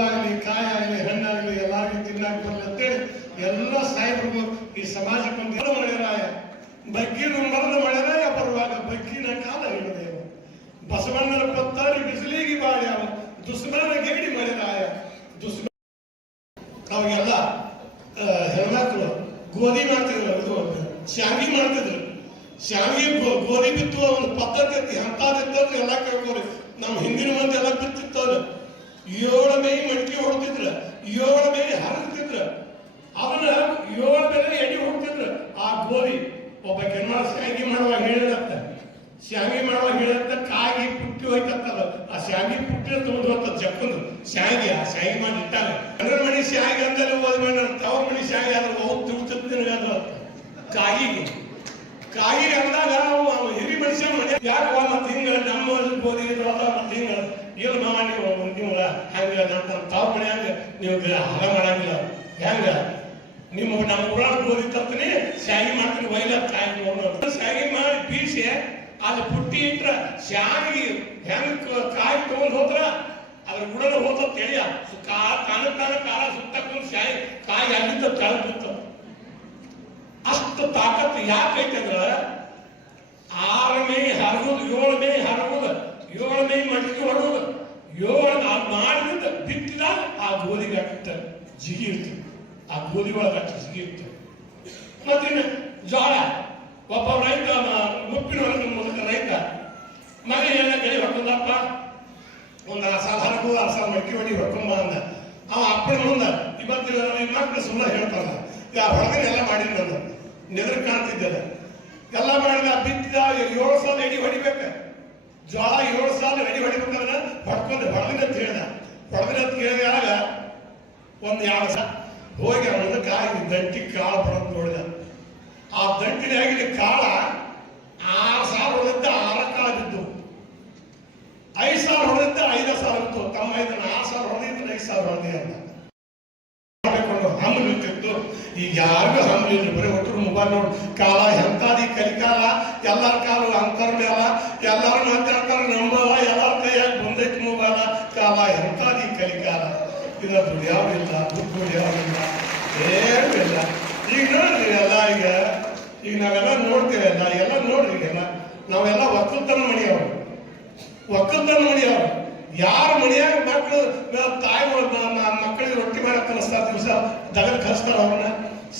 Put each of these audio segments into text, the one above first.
ಆಗಲಿ ಕಾಯ ಆಗಲಿ ಹಣ್ಣಾಗಲಿ, ಎಲ್ಲರಿಗೂ ತಿನ್ನಾಕ ಬರ್ಲತ್ತೇಳಿ ಎಲ್ಲ ಸಾಹೇಬರು ಈ ಸಮಾಜಕ್ಕೆ ಒಂದು ಮಳೆರಾಯ ಬಗ್ಗಿನ ಮರದ ಮಳೆರಾಯ ಬರುವಾಗ ಬಗ್ಗಿನ ಕಾಲ ಹೇಳಿದೆ ಬಸವಣ್ಣನ ಪತ್ತಾರಿ ಬಿಸಿಲಿಗೆ ಬಾಳ್ಯಾವ ದುಸ್ಮಾನ ಗೇಡಿ ಮಳೆರಾಯ ದುಸ್ಮ ಅವಾಗೆಲ್ಲ ಹೆಣ್ಮಕ್ಳು ಗೋಧಿ ಮಾಡ್ತಿದ್ರು, ಇದು ಮಾಡ್ತಿದ್ರು. ಗೋ- ಗೋಧಿ ಬಿತ್ತುವ ಒಂದು ಪದ್ಧತಿ ಐತಿ ಅಂತದಿತ್ತಂದ್ರೆ ಎಲ್ಲ ಕೇಳ್ಕೋರಿ. ನಮ್ಮ ಹಿಂದಿನ ಮಂದಿ ಎಲ್ಲ ಬಿತ್ತಿತ್ತವ್ರು. ಏಳು ಮೇಲೆ ಮಡಿಕೆ ಹೊಡ್ತಿದ್ರ, ಏಳು ಮೇಲೆ ಹರಡ್ತಿದ್ರ. ಅದನ್ನ ಏಳು ಮೇಲೆ ಎಡಿ ಹೊಡ್ತಿದ್ರ. ಆ ಗೋಲಿ ಒಬ್ಬ ಕೆನ್ಮಾಳ ಶಾವಿಗೆ ಮಾಡುವಾಗ ಹೇಳಿದತ್ತ ಶಾವಿಗೆ ಮಾಡುವಾಗ ಹೇಳಿದಂತ ಕಾಗಿ ಪುಟ್ಟಿ ಹೋಯ್ತತ್ತಲ್ಲ, ಆ ಶಾಂಗಿ ಪುಟ್ಟಿ ತಗೊಂಡು ಹೋಗ್ತದ ಜಪ್ಪಂದು ಶಾವಿಗೆ ಆ ಶ್ಯಾಂಗಿ ಮಾಡಿ ಇಟ್ಟಾಗ ಗಂಡನ ಮಣಿ ಶಾವಿಗೆ ಅಂದಲ್ಲಿ ಹೋದ್ಮೇಲೆ ಮಾಡಿ ತವ್ರ ಮಣಿ ಶಾವಿಗೆ ಆದ್ರೆ ಹೋಗಿ ತಿಳ್ತದ ನಿನಗದು. ಕಾಯಿಗೆ. ಕಾಯಿ ಅಂದಾಗ ಹಿರಿ ಮನುಷ್ಯ ಮನೆ. ಯಾಕೆ ಮತ್ತೆ ಹಿಂಗ ನಮ್ಮ ಗೋಧಿ ಇದ್ರಲ್ಲ ಮತ್ತೆ ಹಿಂಗ ಇಲ್ಲ ಮಾವ ನೀವು ನೀವು ಹಂಗ ನಮ್ಮ ನೀವು ಮನೆ ಹಂಗ ನೀವು ಹಾಗ ಮಾಡಂಗಿಲ್ಲ. ಹೆಂಗ? ನಿಮ್ಮ ನಮ್ಮ ಪುರಾಣ ಓದಿ ತರ್ತೀನಿ ಶಾಗಿ ಮಾಡ್ತೀನಿ ವೈಲ ಶಾಗಿ ಮಾಡಿ ಬೀಸಿ ಅದು ಪುಟ್ಟಿ ಇಟ್ರ ಶಾಗಿ ಹೆಂಗ್ ಕಾಯಿ ತಗೊಂಡ್ ಹೋದ್ರ ಅದ್ರ ಗುಡನ ಹೋದ ತಿಳಿಯ ತಾನ ತಾನ ಕಾಲ ಸುತ್ತ ಶಾಯಿ ಕಾಯಿ ಅಲ್ಲಿದ್ದ ತಳಬಿತ್ತ ಬಿತ್ತು ಅಷ್ಟು ತಾಕತ್ ಯಾಕೈತಂದ್ರ ಆರು ಮೇ ಹರಗುದು ಏಳು ಮೇ ಹರಗುದು ಏಳು ಮೇ ಮಡಿಕೆ ಹೊಡುದು ಏಳು ಆ ಮಾಡಿದ ಬಿತ್ತಿದಾಗ ಆ ಗೋಧಿ ಅಟ್ಟ ಜಿಗಿ ಇರ್ತದೆ ಆ ಗೋಧಿ ಒಳಗೆ ಅಟ್ಟ ಜಿಗಿ ಇರ್ತದೆ ಮತ್ತಿನ್ನು ಜೋಳ ಒಬ್ಬ ರೈತ ಮುಪ್ಪಿನ ಹೊರಗೆ ಮೂಲಕ ರೈತ. ಮನೆ ಏನ ಬೆಳೆ ಹೊಡ್ಕೊಂಡಪ್ಪ. ಒಂದು ಆ ಸಾಲ ಮಡಿಕೆ ಹೊಡಿ ಹೊಡ್ಕೊಂಬ ಅಂದ. ಅವ ಅಪ್ಪನ ಮುಂದ ಇವತ್ತಿಲ್ಲ ಈ ಮಕ್ಕಳು ಸುಮ್ಮನೆ ಹೇಳ್ತಾರ ಈಗ ಹೊರಗಡೆ ಎಲ್ಲ ಮಾಡಿದ್ ನಾನು ನೆದ್ರ ಕಾಣ್ತಿದ್ದೆ ಎಲ್ಲ ಮಾಡಿದ, ಬಿತ್ತಿದ, ಏಳು ಸಲ ಎಡಿ ಹೊಡಿಬೇಕ. ಜೋಳ ಏಳು ಸಾಲ ರೆಡಿ ಹೊಡಿಬೇಕಂದ್ರೆ ಹೊಡ್ಕೊಂಡು ಹೊಡೆದಿನ ಅಂತ ಹೇಳ್ದ. ಹೊಡೆದಿನ ಅಂತ ಕೇಳಿದಾಗ ಒಂದು ಯಾವ ಹೋಗಿ ಅವನ ಕಾಯಿ ದಂಟಿ ಕಾಳು ಬರೋದು ನೋಡಿದ. ಆ ದಂಟಿನಾಗಿನ ಕಾಳ ಆರು ಸಾವಿರ ಹೊಡೆದಿದ್ದ ಆರ ಕಾಳ ಬಿದ್ದು ಐದು ಸಾವಿರ ಹೊಡೆದಿದ್ದ ಐದು ಸಾವಿರ ಬಿತ್ತು. ತಮ್ಮ ಇದನ್ನ ಆರು ಸಾವಿರ ಹೊಡೆದಿದ್ದ ಐದು ಸಾವಿರ ಹೊಡೆದಿ ಅಂತ. ಹಮ್ಮಿತ್ತು ಈಗ ಯಾರಿಗೂ ಹಮ್ಮಿಲ್ಲ ಬರೀ ಒಟ್ಟರು ಮೊಬೈಲ್ ನೋಡಿ. ಕಾಲ ಎಂತಾದಿ ಕಲಿಕಾಲ. ಎಲ್ಲರ ಕಾಲು ಅಂತರ ಮೇಲ ಎಲ್ಲರೂ ಮಾತಾಡ್ತಾರೆ ನಂಬಲ್ಲ ಎಲ್ಲರ ಕೈಯಾಗ ಬಂದೈತಿ ಮೊಬೈಲ, ಕಾಲ ಎಂತಾದಿ ಕಲಿಕಾಲ. ಇದ ದುಡಿಯಾವಿಲ್ಲ ದುಡ್ಡು ದುಡಿಯಾವಿಲ್ಲ ಏನೂ ಇಲ್ಲ. ಈಗ ನೋಡ್ರಿ ಎಲ್ಲ ಈಗ ಈಗ ನಾವೆಲ್ಲ ನೋಡ್ತೀವಿ ಎಲ್ಲ ನೋಡ್ರಿ ಈಗೆಲ್ಲ ನಾವೆಲ್ಲ ಒಕ್ಕಲ್ತನ ಮಣಿಯವರು ಒಕ್ಕಲ್ತನ ಮಣಿಯವರು ಯಾರ ಮನೆಯಾಗ ಮಕ್ಕಳು ತಾಯಿ ಮಕ್ಕಳಿಗೆ ರೊಟ್ಟಿ ಮಾಡಕ್ ಕಲಿಸ್ತಾರ ದಿವಸ ದಗದ್ ಕಲಿಸ್ತಾರ ಅವ್ರನ್ನ.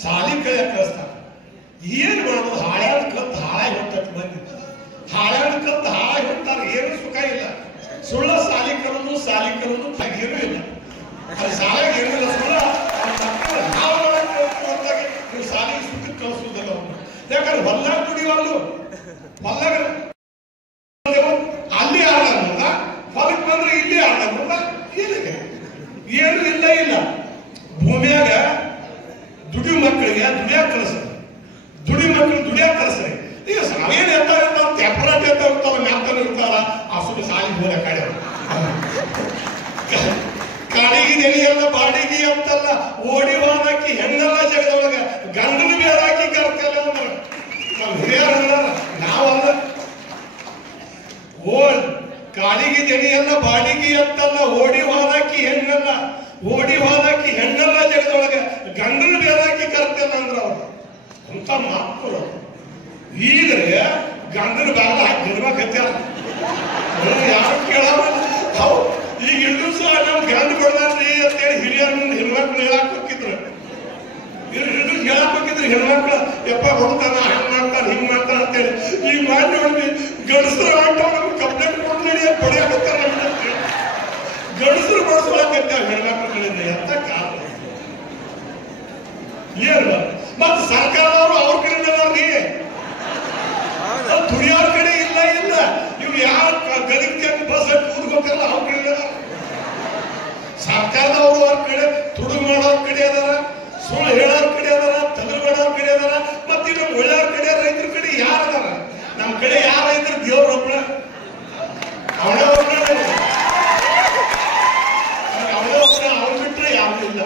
ಸಾಲಿ ಕಲಿಯಕ್ ಕಲಿಸ್ತಾರ. ಏನ್ ಮಾಡೋದು? ಹಾಳ್ಯಾಳ ಹಾಳ ಹಾಳಾಗಿ ಹೋಗ್ತೈತಿ ಮಂದಿ ಹಾಳ ಹೇಳ್ತಾರೆ ಹಾಳಾಗಿ ಹೋಗ್ತಾರ ಏನು ಸುಖ ಇಲ್ಲ. ಸುಳ್ಳ ಸಾಲಿ ಸಾಲಿಕರನ್ನು ಸಾಲಿ ಕಲೋದು ಏನೂ ಇಲ್ಲ. ಅದು ಸಾಲಾಗ ಏನೂ ಇಲ್ಲ ಸುಳ್ಳ ನೀವು ಸಾಲಿಗೆ ಸುಖಕ್ಕೆ ಕಲಿಸೋದಿಲ್ಲ ಅವ್ರನ್ನ ಯಾಕಂದ್ರೆ ಹೊಲ್ಲಾಗ ದುಡಿಯೋದು ಹೊಲ್ಲಾಗ ಅಲ್ಲಿ ಆಡಲ್ಲ ಹೊಲಕ್ ಬಂದ್ರೆ ಇಲ್ಲಿ ಆಡಲ್ಲ ಏನಿದೆ ಏನು ಇಲ್ಲ ಇಲ್ಲ. ಭೂಮಿಯಾಗ ದುಡಿ ಮಕ್ಕಳಿಗೆ ದುಡಿಯಾಗ ಕಲಿಸ್ರಿ ದುಡಿ ಮಕ್ಕಳು ಕಲಿಸ್ರಿ ಈಗ ಸಾವೇನು ಎತ್ತ ಇರ್ತಾವ ತೆಪ್ಪರಾಟ ಎತ್ತ ಇರ್ತಾವ ಮ್ಯಾತನ ಇರ್ತಾವ ಆ ಸುಮ್ಮನೆ ಸಾಲಿ ಹೋದ ಕಡೆ. ಕಾಡಿಗೆ ನೆನೆಯಲ್ಲ ಬಾಡಿಗೆ ಅಂತಲ್ಲ, ಓಡಿ ಹೋದಾಕಿ ಹೆಣ್ಣೆಲ್ಲ ಜಗದೊಳಗ ಗಂಡನ ಬೇದಾಕಿ ಕರ್ತಲ್ಲ ಅಂದ್ರೆ. ನಮ್ಮ ಹಿರಿಯರ ನಾವಲ್ಲ. ಓಡ್ ಕಾಳಿಗೆ ದಣಿಯಲ್ಲ ಬಾಡಿಗೆ ಅಂತಲ್ಲ, ಓಡಿ ಹೋದಾಕಿ ಹೆಣ್ಣಲ್ಲ, ಓಡಿ ಹೋದಾಕಿ ಹೆಣ್ಣಲ್ಲ ಜಗದೊಳಗ ಗಂಡನ ಅವ್ರು ಅಂತ ಮಾತುಗಳು ಈಗಲೇ ಗಂಡನ ಬಾಲ ಹಾಕಿರ್ಬೇಕತ್ಯ ಯಾರು ಕೇಳಲ್ಲ? ಈಗ ಇಳಿದು ಸಹ ನಮ್ ಗಂಡ ಕೊಡ್ದಾರ್ರಿ ಅಂತೇಳಿ ಹಿರಿಯರ ಹೆಣ್ಮಕ್ಳು ಹೇಳಕ್ ಹೋಗಿದ್ರು ಹಿಡಿದು ಹೇಳಕ್ ಹೋಗಿದ್ರು ಹೆಣ್ಮಕ್ಳು ಎಪ್ಪ ಹೊಡ್ತಾನ ಹಂಗ್ ಮಾಡ್ತಾನ, ಹಿಂಗ್ ಮಾಡ್ತಾನ ಅಂತೇಳಿ. ಈಗ ಮಾಡಿ ನೋಡಿ ಗಂಡಸರು ಆಟ ನಮ್ಗೆ ಕಂಪ್ಲೇಂಟ್ ಕೊಡ್ಲೇಳಿ ಪಡೆಯಬೇಕಾರೆ ಗಂಡಸರು ಬಳಸ್ಕೊಳಕತ್ತ ಹೆಣ್ಮಕ್ಳುಗಳಿಂದ? ಎಂತ ಕಾಲ ಏನು ಮತ್ತೆ ಸರ್ಕಾರದವರು ಅವ್ರ ಕಡೆ ಅದಾರ್ರಿ ದುಡಿಯೋರ್ ಕಡೆ ಇಲ್ಲ ಇಲ್ಲ. ಇವ್ ಯಾರ ಗದಗಿಗೆ ಬಸ್ ಕೂರ್ಬೇಕಲ್ಲ ಅವ್ರ ಕಡೆ ಅದಾರ? ಸರ್ಕಾರದವರು ಅವ್ರ ಕಡೆ ತುಡುಗು ಮಾಡೋರ್ ಕಡೆ ಅದಾರ ಸುಳ್ಳು ಹೇಳೋರ್ ಕಡೆ ಅದಾರ ತಗರು ಮಾಡೋರ್ ಕಡೆ ಅದಾರ ಮತ್ತೆ ಇನ್ನು ಒಳ್ಳೆಯವ್ರ ಕಡೆ ರೈತರ ಕಡೆ ಯಾರು ಅದಾರ? ನಮ್ಮ ಕಡೆ ಯಾರ ರೈತರು? ದೇವ್ರ ಒಬ್ಬಳ ಅವನೇ ಒಬ್ಬನ ಅವನೇ ಒಬ್ಬನ ಅವ್ರು ಬಿಟ್ರೆ ಯಾರು ಇಲ್ಲ.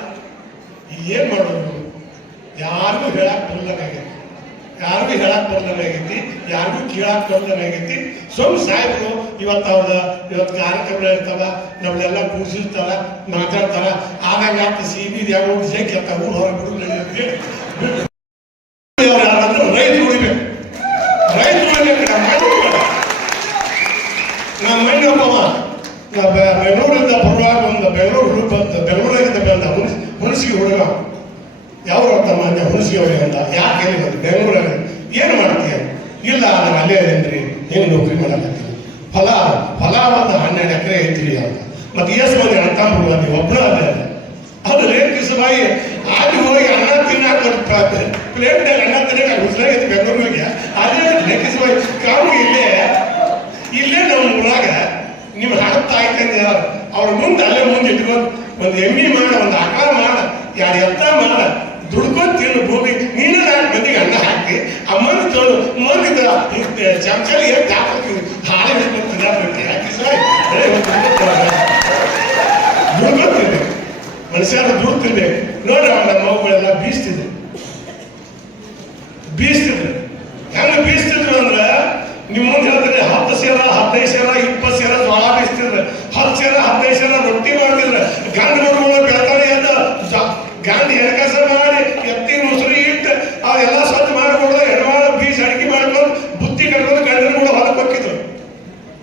ಏನ್ ಮಾಡೋದು? ಯಾರಿಗೂ ಹೇಳಕ್ ಬರ್ಲಾಗೈತಿ ಯಾರಿಗೂ ಹೇಳಕ್ ಬರ್ಲಾಗೈತಿ ಯಾರಿಗೂ ಕೇಳಕ್ ಬರ್ಲಾಗೈತಿ ಸ್ವಲ್ಪ ಸಾಹೇಬರು ಇವತ್ತು ಅವ್ರ, ಇವತ್ತು ಕಾರ್ಯಕ್ರಮ ಇರ್ತಾವ ನಮ್ಮನ್ನೆಲ್ಲ ಕೂರ್ಸಿರ್ತಾರ, ಮಾತಾಡ್ತಾರ. ಆಮೇಲೆ ಯಾಕೆ ಸಿ ಬಿ ಯಾವ ವಿಷಯ ಕೇಳ್ತಾವ ಊರು ಹೊರಗೆ ರೈತ ರೈತ ನಮ್ಮ ಬೆಂಗಳೂರಿಂದ ಬರುವಾಗ ಒಂದು ಬೆಂಗಳೂರು ಹುಡುಗ ಬೆಂಗಳೂರಿಂದ ಬಂದ ಮನಸ್ಸಿಗೆ ಹುಡುಗ. ಅಂದ ಹುಣಸಿಗೆ ಅವರೇ ಅಂತ ಯಾಕೆ ಹೇಳಿದ್ರು ಬೆಂಗಳೂರಲ್ಲಿ ಏನು ಮಾಡ್ತೀಯ? ಇಲ್ಲ, ನಾನು ಅಲ್ಲೇ ಅದೇನ್ರಿ ಏನು ನೌಕರಿ ಮಾಡಕತ್ತೀನಿ ಫಲ ಫಲ ಒಂದು ಹನ್ನೆರಡು ಎಕರೆ ಐತ್ರಿ ಅಂತ. ಮತ್ತೆ ಎಸ್ ಮಂದಿ ಅಣ್ಣ ತಮ್ಮ ಅದೇ ಅದು ರೇಪಿಸ ಬಾಯಿ ಅಲ್ಲಿ ಹೋಗಿ ಅನ್ನ ತಿನ್ನಾಕ ಪ್ಲೇಟ್ನಾಗ ಅನ್ನ ತಿನ್ನಕ ಹುಸ್ಲಾಗೈತಿ ಬೆಂಗಳೂರಿಗೆ. ಅದೇ ರೇಪಿಸ ಬಾಯಿ. ಕಾವು ಇಲ್ಲೇ ಇಲ್ಲೇ ನಮ್ಮ ಊರಾಗ ನಿಮ್ಗೆ ಹಣತ್ತ ಆಯ್ತಂದ್ರೆ ಅವ್ರ ಮುಂದೆ ಅಲ್ಲೇ ಮುಂದೆ ಇಟ್ಕೊಂಡು ಒಂದು ಎಮ್ಮಿ ಮಾಡ, ಒಂದು ಆಕಾರ ಮಾಡ, ಎರಡು ಎತ್ತ ಮಾಡ. ದುಡ್ಕೊಂಡು ತಿನ್ನು ಭೂಮಿ. ನೀನು ಅನ್ನ ಹಾಕಿ, ಅಮ್ಮನ ತೊಳು ಮಂದಿದ ಚಮಚಲಿ ಎದ್ದು ಹಾಕಿ ಹಾಳೆ ಹಿಡ್ಕೊಂಡು ದುಡ್ತಿರ್ಬೇಕು. ನೋಡ್ರಿ ಅವ ನಮ್ಮ ಮಗುಗಳೆಲ್ಲ ಬೀಸ್ತಿದ್ರು ಬೀಸ್ತಿದ್ರು ಹೆಂಗ ಬೀಸ್ತಿದ್ರು ಅಂದ್ರ ನಿಮ್ ಮುಂದೆ ಹೇಳಿದ್ರೆ ಹತ್ತು ಸೇರ ಹದಿನೈದು ಸೇರ ಇಪ್ಪತ್ತು ಸೇರ ಜೋಳ ಬೀಸ್ತಿದ್ರು ಹತ್ತು ಸೇರ ಹದಿನೈದು ಸೇರ ರೊಟ್ಟಿ ಮಾಡ್ತಿದ್ರು ಗಂಡ ಮರುಗಳು ಬೆಳತಾನೆ ಎದ್ದ ಜ- ಗಂಡ ಹೆಣಕಸ ಮಾಡಿ ಎತ್ತಿ ಮುಸುರಿ ಇಟ್ಟು ಅವೆಲ್ಲ ಸ್ವಚ್ಛ ಮಾಡ್ಕೊಂಡು ಹೆಣ್ಮಾಳ ಬೀಸ್ ಅಡಿಗೆ ಮಾಡ್ಕೊಂಡು ಬುತ್ತಿ ಕಟ್ಕೊಂಡು ಗಂಡನ ಕೂಡ ಹೊಲಕ್ಕೆ ಹೋಗಿದ್ರು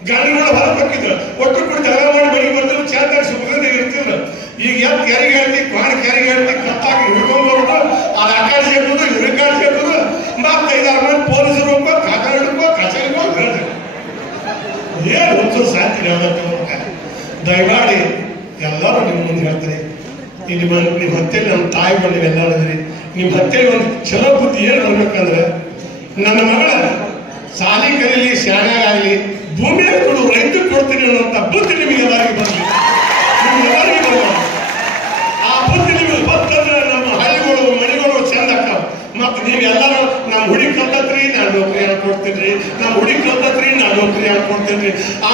ಗಂಡನ ಕೂಡ ಹೊಲಕ್ಕೆ ಹೋಗಿದ್ರು ಒಟ್ಟು ಕೂಡ ಜಗಳ ಮಾಡಿ ಬಳಿ ಬರ್ತಿದ್ರು ಚಂದ ಸುಖದಿಂದ ಇರ್ತಿದ್ರು ಈಗ ಎತ್ ಕೆರೆಗೆ ಹೇಳ್ತಿ ಕ್ವಾಣ ಕೆರೆಗೆ ಹೇಳ್ತಿ ಕತ್ತಾಕಿ ಹಿಡ್ಕೊಂಡು ಬರೋದು ಅದು ಅಕಾಡ್ ಸೇರ್ಬೋದು ಇವ್ರ ಕಾಡ್ ಸೇರ್ಬೋದು ಮತ್ತೆ ಐದಾರು ಮಂದಿ ಪೊಲೀಸರು ಹೋಗ್ಕೋ ಕಾಕ ಹಿಡ್ಕೋ ಕಚೇರಿಗೆ ಹೋಗಿ ಹೇಳ್ತಾರೆ ಏನು ಹುಚ್ಚು ಸಾಧ್ಯ ಹೇಳೋದಕ್ಕೆ ದಯಮಾಡಿ ಎಲ್ಲರೂ ನಿಮ್ಮ ಮುಂದೆ ಹೇಳ್ತಾರೆ. ನಿಮ್ಮ ನಿಮ್ಮ ನಮ್ಮ ತಾಯಿ ಬಂದು ಇದ್ರಿ ನಿಮ್ಮ ಹತ್ತೇಲಿ ಒಂದು ಚಲೋ ಬುದ್ಧಿ ಏನು ಬರ್ಬೇಕಂದ್ರೆ ನನ್ನ ಮಗಳ ಸಾಲಿ ಕಲೀಲಿ ಆಗಲಿ, ಭೂಮಿಯ ಕೊಡು, ರೈತ ಕೊಡ್ತೀನಿ ಅನ್ನೋಂಥ ಬುದ್ಧಿ ನಿಮಗೆ ಎಲ್ಲರಿಗೂ ಬರಲಿ ಆ ಬುದ್ಧಿ ನಿಮಗೆ ಬರ್ತಂದ್ರೆ ನಮ್ಮ ಹಳ್ಳಿಗಳು, ಮನೆಗಳು ಚಂದ ಅಕ್ಕ ಮತ್ತೆ ನೀವೆಲ್ಲರೂ ನಮ್ಮ ಹುಡಿ ಕಲ್ತತ್ರಿ ನಾನು ನೌಕರಿ ಕೊಡ್ತೀನಿ ನಮ್ಮ ಹುಡಿ ಕಲ್ತತ್ರಿ ನಾನು ನೌಕರಿ ಕೊಡ್ತೀನಿ ಆ